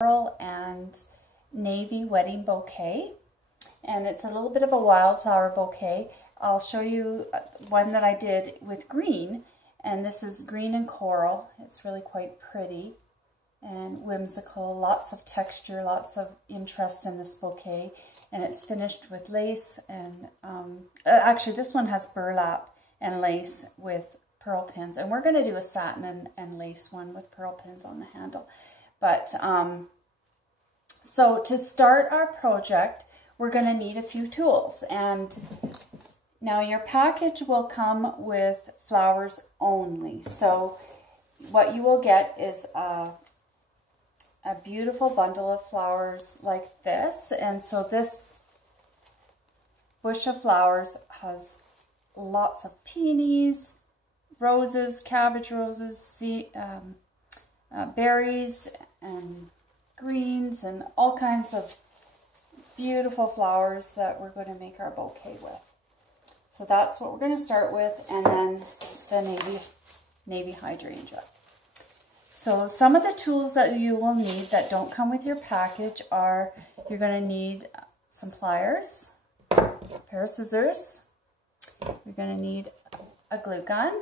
Floral and Navy wedding bouquet, and it's a little bit of a wildflower bouquet. I'll show you one that I did with green, and this is green and coral. It's really quite pretty and whimsical, lots of texture, lots of interest in this bouquet, and it's finished with lace and actually this one has burlap and lace with pearl pins, and we're going to do a satin and lace one with pearl pins on the handle. But so to start our project, we're going to need a few tools, and now your package will come with flowers only. So what you will get is a beautiful bundle of flowers like this, and so this bush of flowers has lots of peonies, roses, cabbage roses, berries and greens and all kinds of beautiful flowers that we're going to make our bouquet with. So that's what we're going to start with, and then the navy hydrangea. So some of the tools that you will need that don't come with your package are, you're going to need some pliers, a pair of scissors, you're going to need a glue gun,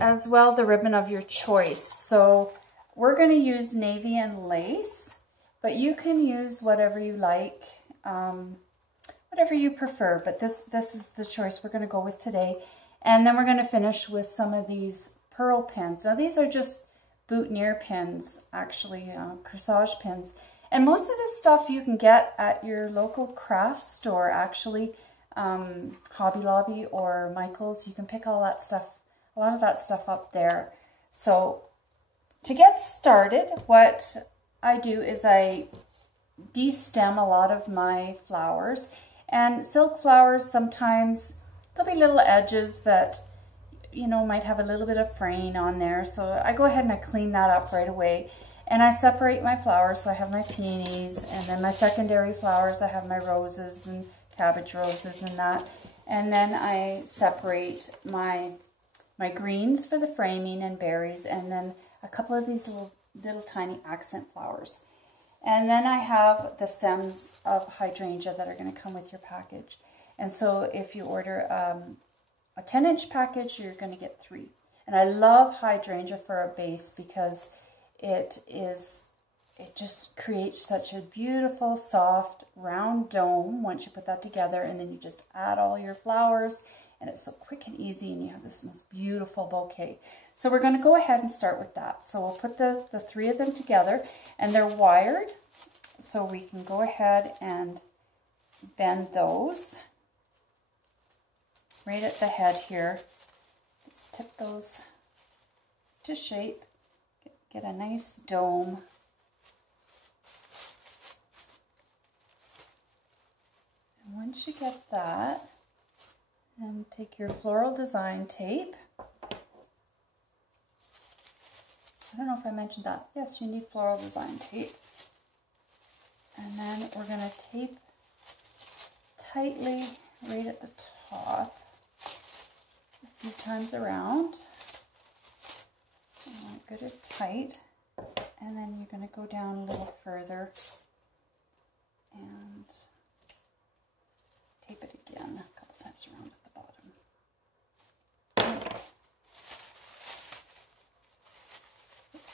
as well the ribbon of your choice. So we're going to use navy and lace, but you can use whatever you like, whatever you prefer, but this is the choice we're going to go with today. And then we're going to finish with some of these pearl pins. Now these are just boutonniere pins, actually, corsage pins. And most of this stuff you can get at your local craft store, actually, Hobby Lobby or Michael's. You can pick all that stuff, a lot of that stuff up there. So to get started, what I do is I de-stem a lot of my flowers. And silk flowers, sometimes there'll be little edges that, you know, might have a little bit of fraying on there. So I go ahead and I clean that up right away. And I separate my flowers. So I have my peonies, and then my secondary flowers, I have my roses and cabbage roses and that. And then I separate my greens for the framing and berries, and then a couple of these little tiny accent flowers. And then I have the stems of hydrangea that are going to come with your package. And so if you order a 10-inch package, you're going to get 3. And I love hydrangea for a base because it just creates such a beautiful, soft, round dome once you put that together, and then you just add all your flowers, and it's so quick and easy, and you have this most beautiful bouquet. So we're going to go ahead and start with that. So we'll put the 3 of them together, and they're wired, so we can go ahead and bend those right at the head here. Just tip those to shape, get a nice dome. And once you get that, and take your floral design tape. I don't know if I mentioned that. Yes, you need floral design tape. And then we're going to tape tightly right at the top a few times around. Good and tight. And then you're going to go down a little further and tape it again a couple times around at the bottom.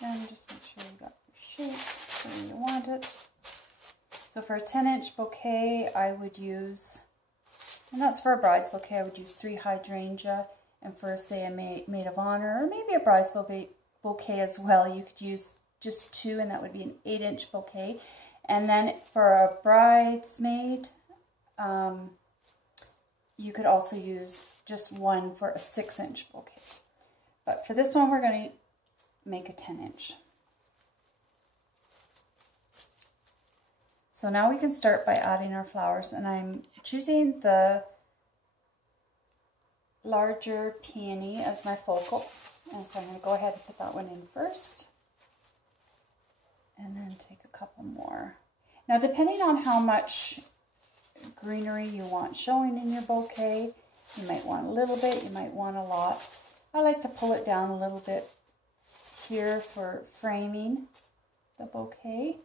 And just make sure you got your shape where you want it. So for a 10-inch bouquet, I would use, and that's for a bride's bouquet, I would use 3 hydrangea. And for, say, a maid of honor, or maybe a bride's bouquet as well, you could use just 2, and that would be an 8-inch bouquet. And then for a bridesmaid, you could also use just 1 for a 6-inch bouquet. But for this one, we're going to make a 10-inch. So now we can start by adding our flowers, and I'm choosing the larger peony as my focal, and so I'm going to go ahead and put that one in first, and then take a couple more. Now, depending on how much greenery you want showing in your bouquet, you might want a little bit, you might want a lot. I like to pull it down a little bit here for framing, the bouquet.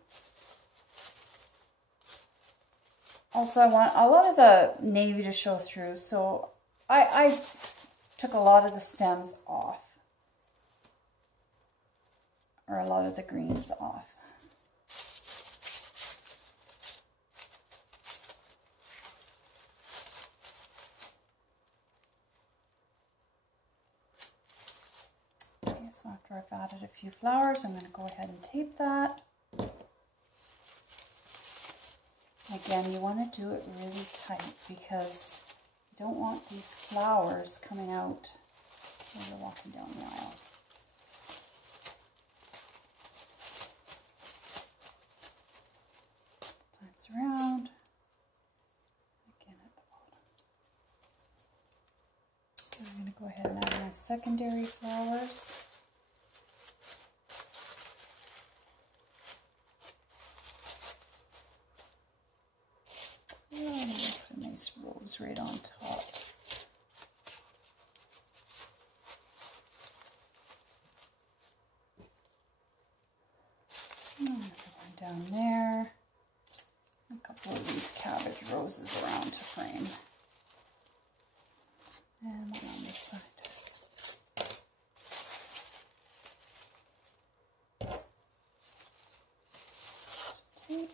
Also, I want a lot of the navy to show through, so I took a lot of the stems off, or a lot of the greens off. Okay, so after I've added a few flowers, I'm going to go ahead and tape that. Again, you want to do it really tight because you don't want these flowers coming out while you're walking down the aisle. Times around, again at the bottom. So I'm going to go ahead and add my secondary flowers. Put a nice rose right on top. Another one down there. A couple of these cabbage roses around to frame. And one on this side. Tape.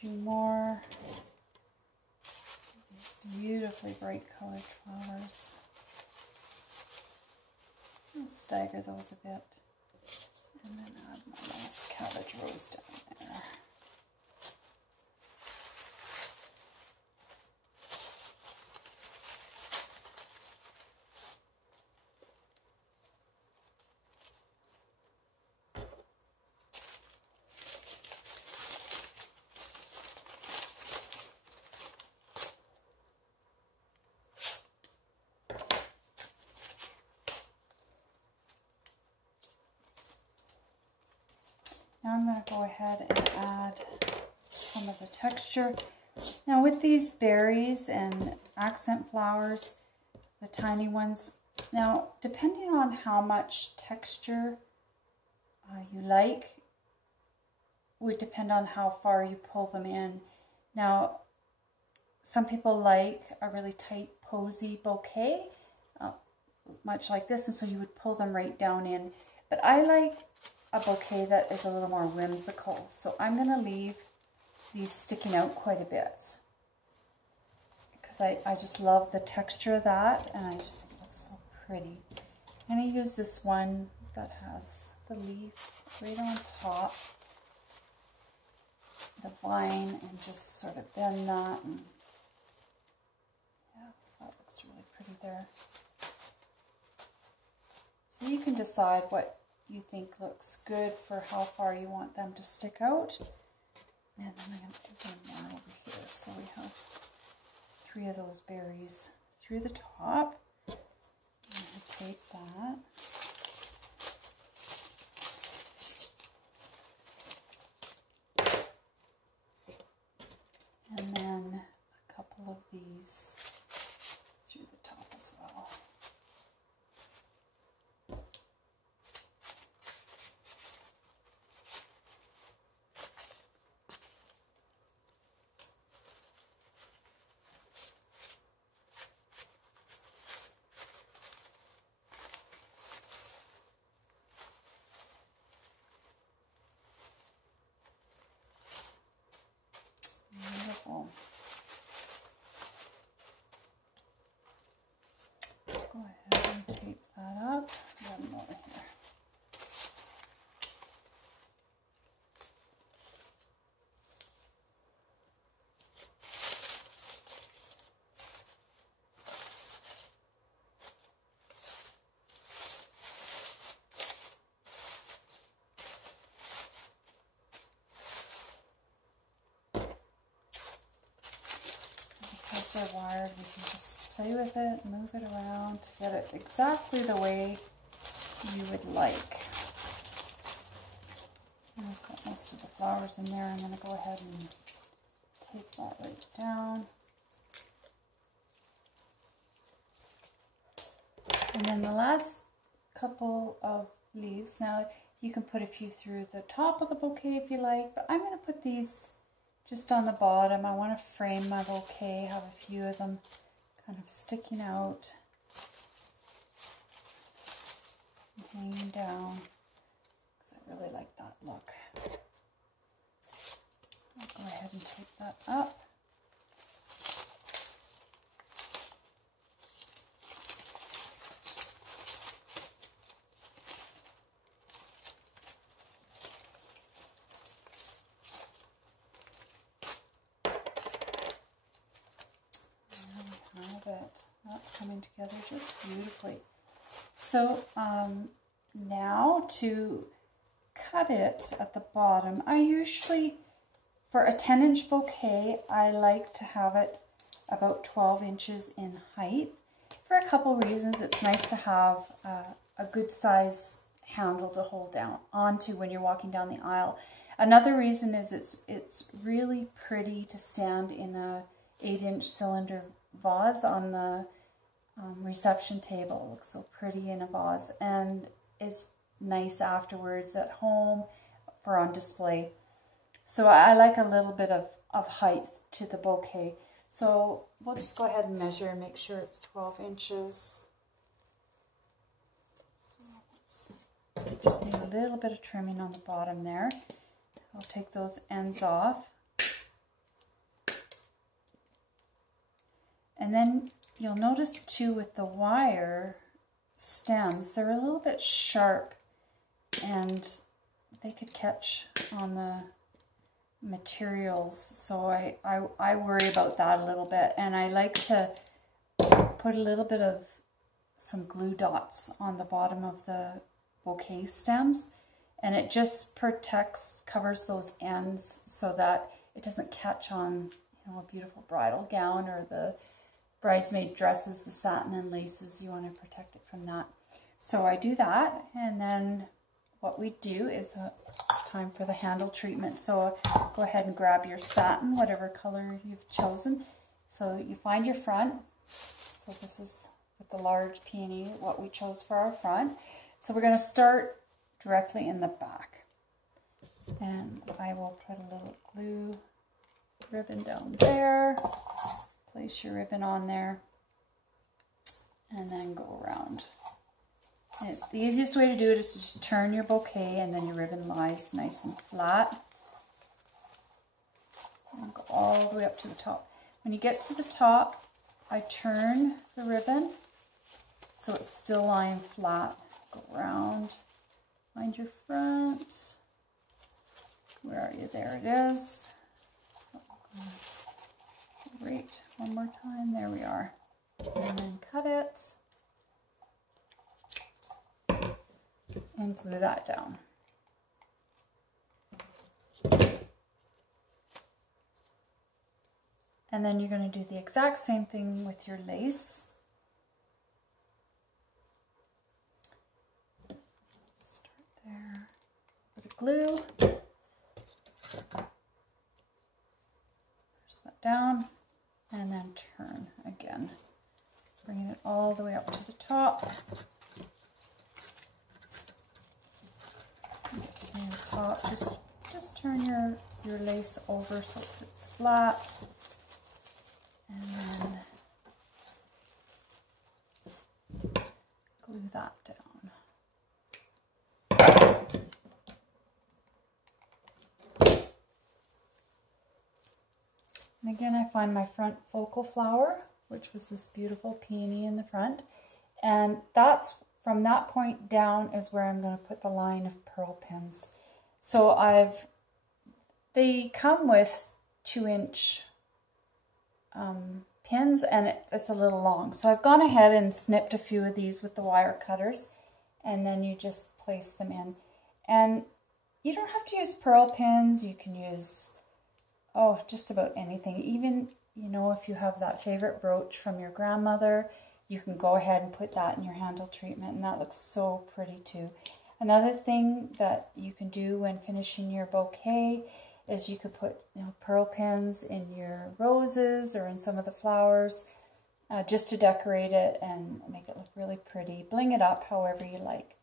Few more. These beautifully bright colored flowers. I'll stagger those a bit. And then add my last cabbage rose down there. Now I'm going to go ahead and add some of the texture. Now with these berries and accent flowers, the tiny ones, now depending on how much texture you like, would depend on how far you pull them in. Now some people like a really tight posy bouquet, much like this, and so you would pull them right down in. But I like a bouquet that is a little more whimsical. So I'm going to leave these sticking out quite a bit because I just love the texture of that, and I just think it looks so pretty. I'm going to use this one that has the leaf right on top, the vine, and just sort of bend that, and yeah, that looks really pretty there. So you can decide what you think looks good for how far you want them to stick out. And then I'm going to do one more over here. So we have 3 of those berries through the top. I'm going to tape that. And then a couple of these through the top as well. Beautiful. Go ahead and tape that up. One more here. Because they're wired, we can just play with it, move it around to get it exactly the way you would like. I've got most of the flowers in there. I'm going to go ahead and take that right down. And then the last couple of leaves, now you can put a few through the top of the bouquet if you like, but I'm going to put these just on the bottom. I want to frame my bouquet, have a few of them kind of sticking out and hanging down, because I really like that look. I'll go ahead and take that up. That's coming together just beautifully. So now to cut it at the bottom, I usually, for a 10-inch bouquet, I like to have it about 12 inches in height. For a couple reasons. It's nice to have a good size handle to hold down onto when you're walking down the aisle. Another reason is it's really pretty to stand in a 8-inch cylinder vase on the reception table. It looks so pretty in a vase, and is nice afterwards at home for on display. So I like a little bit of height to the bouquet. So we'll just go ahead and measure and make sure it's 12 inches. So just need a little bit of trimming on the bottom there. I'll take those ends off. And then you'll notice too with the wire stems, they're a little bit sharp and they could catch on the materials. So I worry about that a little bit, and I like to put a little bit of some glue dots on the bottom of the bouquet stems, and it just covers those ends so that it doesn't catch on, you know, a beautiful bridal gown or the bridesmaid dresses, the satin and laces. You want to protect it from that. So I do that, and then what we do is it's time for the handle treatment. So go ahead and grab your satin, whatever color you've chosen. So you find your front. So this is with the large peony, what we chose for our front. So we're going to start directly in the back. And I will put a little glue ribbon down there. Place your ribbon on there, and then go around. And it's the easiest way to do it is to just turn your bouquet, and then your ribbon lies nice and flat. And go all the way up to the top. When you get to the top, I turn the ribbon so it's still lying flat. Go around, find your front. Where are you? There it is. So, great. One more time. There we are. And then cut it and glue that down. And then you're going to do the exact same thing with your lace. Start there. Bit of glue. Press that down. And then turn again, bringing it all the way up to the top. Get to the top, just turn your lace over so it sits flat, and then glue that down. And again, I find my front focal flower, which was this beautiful peony in the front. And that's, from that point down is where I'm going to put the line of pearl pins. So they come with 2-inch pins, and it's a little long. So I've gone ahead and snipped a few of these with the wire cutters, and then you just place them in. And you don't have to use pearl pins. You can use just about anything. Even, you know, if you have that favorite brooch from your grandmother you can go ahead and put that in your handle treatment, and that looks so pretty too. Another thing that you can do when finishing your bouquet is you could put, you know, pearl pins in your roses or in some of the flowers, just to decorate it and make it look really pretty. Bling it up however you like.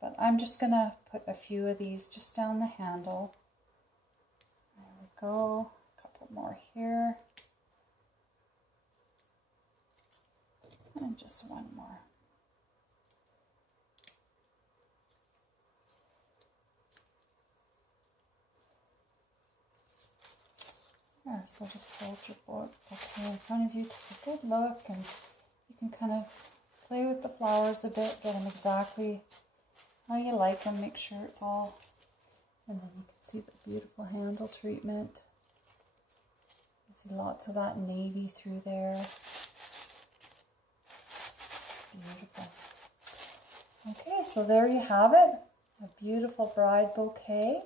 But I'm just going to put a few of these just down the handle. There we go. A couple more here. And just one more. There, so just hold your bouquet in front of you, take a good look, and you can kind of play with the flowers a bit, get them exactly how you like them, make sure it's all, and then you can see the beautiful handle treatment. You see lots of that navy through there. Beautiful. Okay, so there you have it, a beautiful bride bouquet.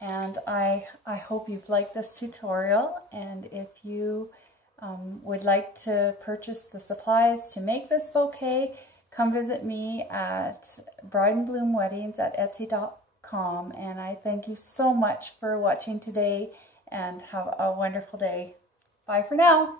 And I hope you've liked this tutorial, and if you would like to purchase the supplies to make this bouquet, come visit me at Bride and Bloom Weddings at Etsy.com. And I thank you so much for watching today, and have a wonderful day. Bye for now.